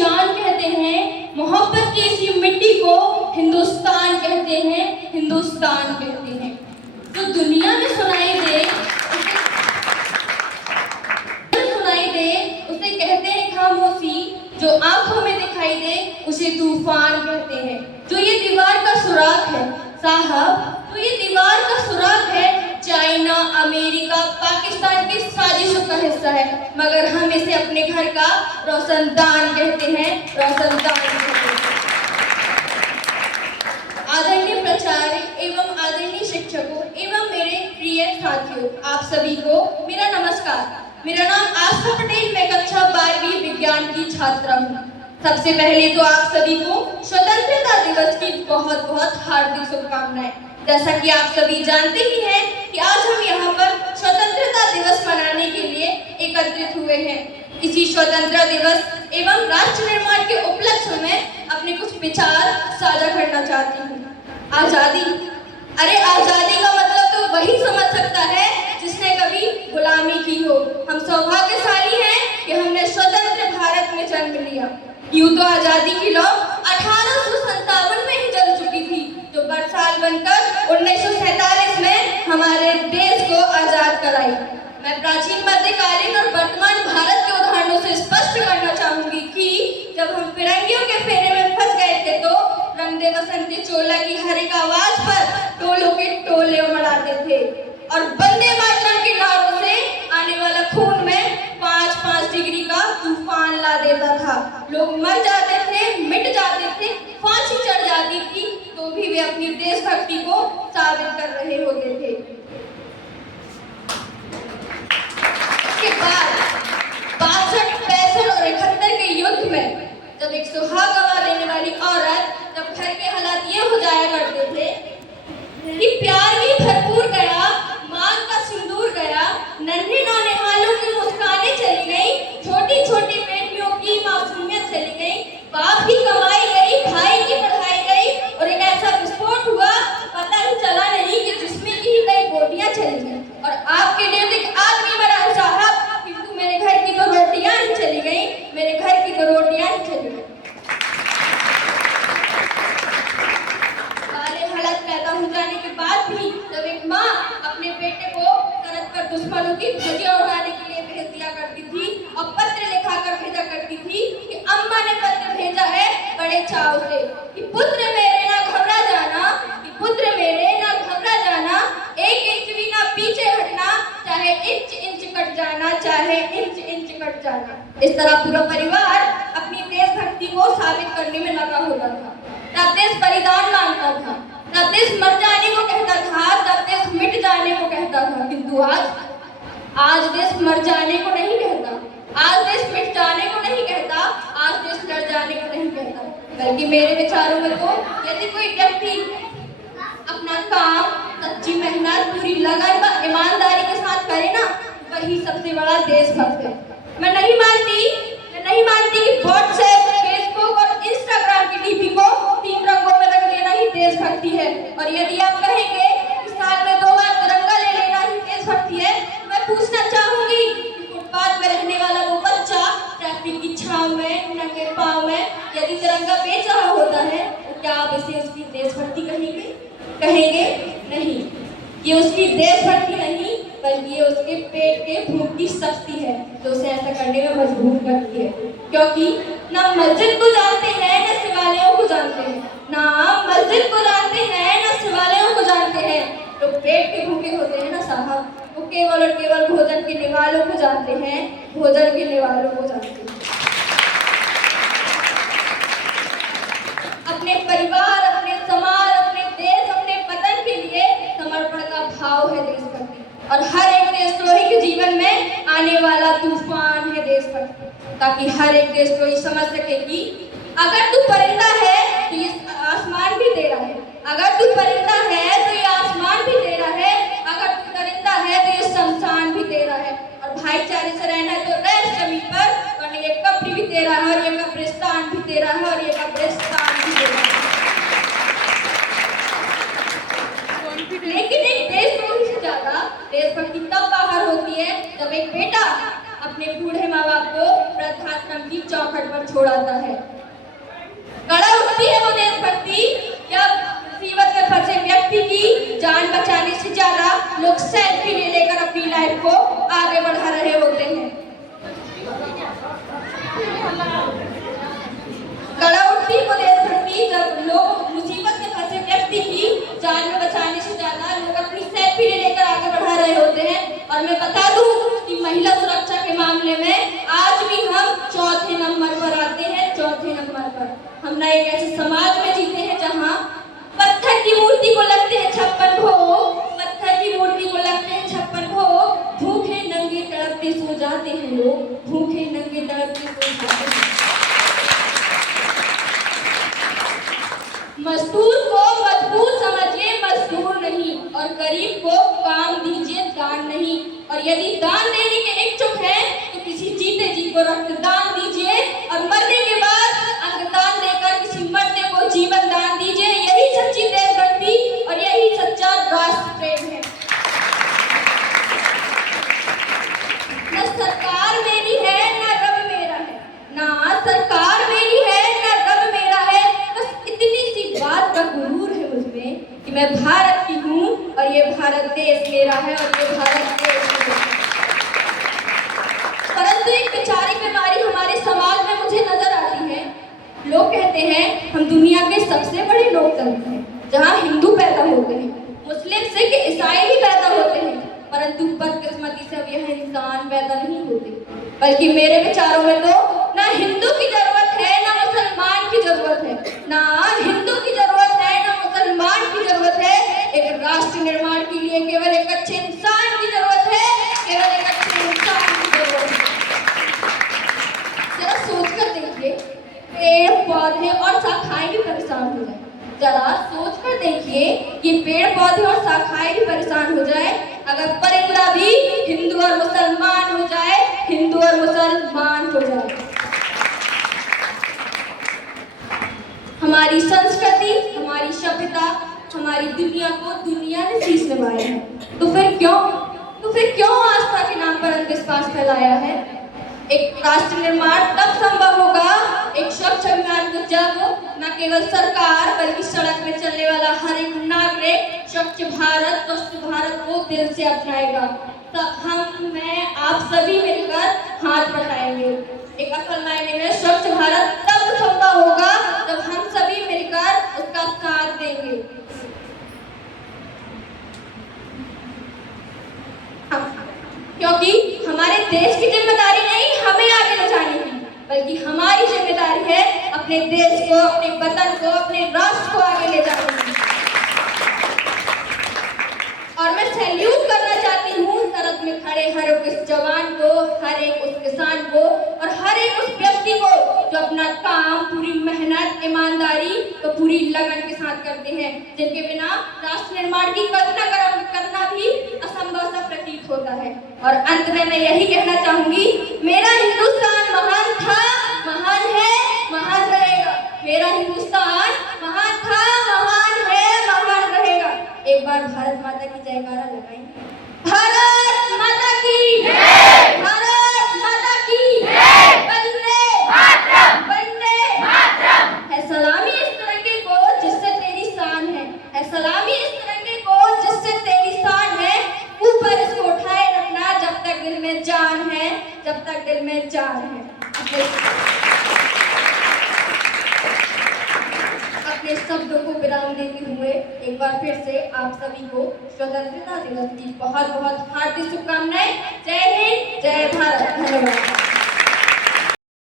जान कहते हैं, मोहब्बत की इसी मिट्टी को हिंदुस्तान कहते हैं, हिंदुस्तान कहते हैं। जो दुनिया में सुनाई दे उसे कहते हैं खामोशी, जो आंखों में दिखाई दे उसे तूफान कहते हैं। जो ये दीवार का सुराग है साहब, जो ये दीवार का सुराग है, चाइना, अमेरिका, पाकिस्तान की साजिशों का हिस्सा है, मगर हम इसे अपने घर का रोशनदान कहते हैं, रोशनदान कहते हैं। आदरणीय प्राचार्य एवं आदरणीय शिक्षकों एवं मेरे प्रिय साथियों, आप सभी को मेरा नमस्कार। मेरा नाम आस्था पटेल, मैं कक्षा 12वीं विज्ञान की छात्रा हूँ। सबसे पहले तो आप सभी को स्वतंत्रता दिवस की बहुत बहुत हार्दिक शुभकामनाएं। जैसा कि आप सभी जानते ही हैं कि आज हम यहाँ पर स्वतंत्रता दिवस मनाने के लिए एकत्रित हुए हैं। इसी स्वतंत्रता दिवस एवं राष्ट्र निर्माण के उपलक्ष्य में अपने कुछ विचार साझा करना चाहती हूँ। आजादी, अरे आजादी का मतलब तो वही समझ सकता है जिसने कभी गुलामी की हो। हम सौभाग्यशाली हैं कि हमने स्वतंत्र भारत में जन्म लिया। यूं तो आजादी की लौ 1857 में ही जल चुकी थी, जो बरसाल बनकर 1947 में हमारे देश को आजाद कराई। मैं प्राचीन, मध्यकालीन और वर्तमान भारत के उदाहरणों से स्पष्ट करना चाहूंगी कि जब हम फिरंगियों के फेरे में फंस गए थे तो रंग दे बसंती चोला की हर एक आवाज पर टोलों के टोले उमड़ाते थे और वंदे मातरम की नारों से आने वाला खून में 5-5 डिग्री का तूफान ला देता था। लोग मर जाते थे, मिट जाते थे, फांसी चढ़ जाती थी, तो भी वे अपनी देशभक्ति को साबित कर रहे होते थे। इसके बाद 62, 65 और 71 के युद्ध में जब एक सुहाग गवा देने वाली औरत, जब घर के हालात ये हो जाया करते थे कि प्यार भी भरपूर गया, मांग का सिंदूर गया, नन्हे नौनिहालों की मुस्कानें चली गई, छोटी छोटी बेटियों की मासूमियत चली गई, बाप की कमाई गई, भाई की पढ़ाई गई और एक ऐसा विस्फोट हुआ, पता ही चला नहीं कि जिसमें की कई बोटियां चली गई और आपके लिए एक आदमी मरा साहब, किंतु मेरे घर की तो रोटियां ही चली गई, मेरे घर की तो रोटियां ही चली गई। पैदा हो जाने के बाद भी जब एक माँ अपने बेटे को तरत कर दुश्मनों की धज्जियां उड़ाने के लिए भेज दिया करती थी और पत्र लिखाकर भेजा करती थी कि अम्मा ने पत्र भेजा है बड़े चाव से कि पुत्र मेरे ना घबरा जाना, कि पुत्र मेरे ना घबरा जाना, 1 इंच भी ना पीछे हटना, चाहे इंच इंच कट जाना, चाहे इंच इंच कट जाना। इस तरह पूरा परिवार अपनी देशभक्ति को साबित करने में लगा होता था। तब देश बलिदान मांगता था, तब देश मर जाने को कहता था, तब देश मिट जाने को कहता था, किंतु आज देश मर जाने को नहीं कहता, आज देश मिट जाने को नहीं कहता, आज देश लड़ जाने को नहीं कहता, बल्कि मेरे विचारों में तो यदि कोई व्यक्ति अपना काम सच्ची मेहनत, पूरी लगन व ईमानदारी के साथ करे ना, वही सबसे बड़ा देशभक्त है। मैं नहीं मानती कि व्हाट्सएप, फेसबुक और इंस्टाग्राम की डीपी को 3 रंगों में रख देना ही देशभक्ति है। और यदि आप कहेंगे कि साल में 2 बार तिरंगा ले लेना ही देशभक्ति है, मैं पूछना चाहूंगी कि फुटपाथ में रहने वाला वो बच्चा ट्रैफिक की छांव में, नंगे पांव में यदि तिरंगा बेच रहा होता है, तो क्या आप इसे उसकी देशभक्ति कहेंगे? नहीं, ये उसकी देशभक्ति नहीं, बल्कि ये उसके पेट के भूख की शक्ति है जो उसे ऐसा करने में मजबूर करती है। क्योंकि ना मस्जिद को जानते हैं, ना शिवालयों को जानते हैं, ना मस्जिद को जानते हैं, ना शिवालयों को जानते हैं। तो पेट के भूखे होते हैं ना साहब, वो केवल और केवल भोजन के निवालों को जानते हैं, भोजन के निवालों को जानते हैं। अपने परिवार, अपने समाज, अपने देश, अपने वतन के लिए समर्पण का भाव है देशभक्ति। और हर एक देशद्रोही के जीवन में आने वाला तूफान है देशभक्ति, ताकि हर एक देशद्रोही समझ सके कि अगर तू परिंदा है तो ये आसमान भी तेरा है, अगर तू परिंदा है तो ये आसमान भी तेरा है, अगर तू परिंदा है तो ये शमशान भी तेरा है। और भाईचारे से रहना है तो रह जमीन पर, वरना ये कब्र भी तेरा है और ये कब्रिस्तान भी तेरा है और ये कब्रिस्तान भी तेरा है। लेकिन एक देशद्रोही से ज्यादा देशभक्ति तब बाहर होती है जब एक बेटा अपने बूढ़े माँ बाप को वृद्धाश्रम की चौखट पर छोड़ाता है। कड़ा उठती है वो देशभक्ति जब मुसीबत में फंसे व्यक्ति की जान बचाने से ज्यादा लोग सेल्फी ले लेकर अपनी लाइफ को आगे बढ़ा रहे होते हैं। कड़ा उठती है वो देशभक्ति जब लोग मुसीबत में फंसे व्यक्ति की जान में बचाने से ज्यादा लोग अपनी सेल्फी ले लेकर आगे बढ़ा रहे होते हैं। और मैं बता दूं कि महिला सुरक्षा के मामले में आज भी हम चौथे नंबर पर आते हैं, चौथे नंबर पर। हम ना एक ऐसे समाज में जीते हैं जहाँ पत्थर की मूर्ति को लगते हैं 56 भोग, पत्थर की मूर्ति को लगते हैं 56 भोग, भूखे नंगे तड़पते सो जाते हैं लोग, भूखे नंगे तड़पते सो जाते हैं। मजदूर को मजबूर समझिए, मजदूर नहीं, और गरीब को काम दीजिए, दान नहीं। और यदि दान देने के इच्छुक हैं तो किसी जीते जी को रक्तदान दीजिए और मरने के बाद अंगदान देकर किसी मरने को जीवन दान दीजिए। यही सच्ची देशभक्ति और यही सच्चा राष्ट्र प्रेम है। न सरकार मेरी है न रब मेरा है, ना सरकार मेरी है न रब मेरा है, बस इतनी सी बात का गुरूर है मुझमें कि मैं भारत की हूँ और ये भारत देश मेरा है और ये भारत देश मेरा है। परंतु एक वैचारिक बीमारी हमारे समाज में मुझे नजर आती है। लोग कहते हैं हम दुनिया के सबसे बड़े लोकतंत्र हैं, जहाँ हिंदू पैदा होते हैं, मुस्लिम सिख ईसाई भी पैदा होते हैं, परंतु बदकिस्मती से अब यह इंसान पैदा नहीं होते। बल्कि मेरे विचारों में तो ना हिंदू की जरूरत है ना मुसलमान की जरूरत है, ना हिंदू की जरूरत है ना मुसलमान की जरूरत है। एक राष्ट्र निर्माण के लिए केवल एक अच्छे इंसान की जरूरत है, केवल एक अच्छे इंसान की जरूरत है। जरा सोच कर देखिए, पेड़ पौधे और शाखाएं भी परेशान हो जाए। जरा सोच कर देखिए कि पेड़ पौधे और शाखाएं भी परेशान हो जाए अगर परिंदा भी हिंदू और मुसलमान हो जाए, हिंदू और मुसलमान हो जाए। हमारी संस्कृति, हमारी सभ्यता, हमारी दुनिया को दुनिया ने शीश नवाया है, तो फिर क्यों आस्था के नाम पर अंधविश्वास फैलाया है। एक राष्ट्र निर्माण तब संभव होगा, एक स्वच्छ अभियान को जब न केवल सरकार बल्कि सड़क में चलने वाला हर एक नागरिक स्वच्छ भारत, स्वस्थ भारत को दिल से अपनाएगा। तब मैं आप सभी मिलकर हाथ बढ़ाएंगे। एक असल मायने में स्वच्छ भारत तब संभव होगा जब हम सभी मिलकर उसका साथ देंगे। क्योंकि हमारे देश की जिम्मेदारी नहीं हमें आगे ले जाने की, बल्कि हमारी जिम्मेदारी है अपने देश को, अपने वतन को, अपने राष्ट्र को आगे ले जाने की। और मैं सैल्यूट करना चाहती हूँ सरहद में खड़े हर एक उस जवान को, हर एक उस किसान को और हर एक उस व्यक्ति को जो अपना काम पूरी मेहनत, ईमानदारी और पूरी लगन के साथ करते हैं, जिनके बिना राष्ट्र निर्माण की कल्पना करना भी असंभव सा प्रतीत होता है। और अंत में मैं यही कहना चाहूंगी, मेरा हिंदुस्तान महान था, महान है, महान रहेगा। मेरा हिंदुस्तान महान था, महान है, महान रहेगा। एक बार भारत माता की जयकारा लगाएंगे। भारत माता की जय, भारत माता की जय, वंदे मातरम, वंदे मातरम। है सलामी इस तिरंगे को जिससे तेरी शान है सलामी इस तिरंगे को जिससे तेरी शान है। ऊपर इसको उठाए रखना जब तक दिल में जान है, जब तक दिल में जान है। अपने शब्दों को विराम देते हुए एक बार फिर से आप सभी को स्वतंत्रता दिवस की बहुत बहुत हार्दिक शुभकामनाएं। जय हिंद, जय भारत, धन्यवाद।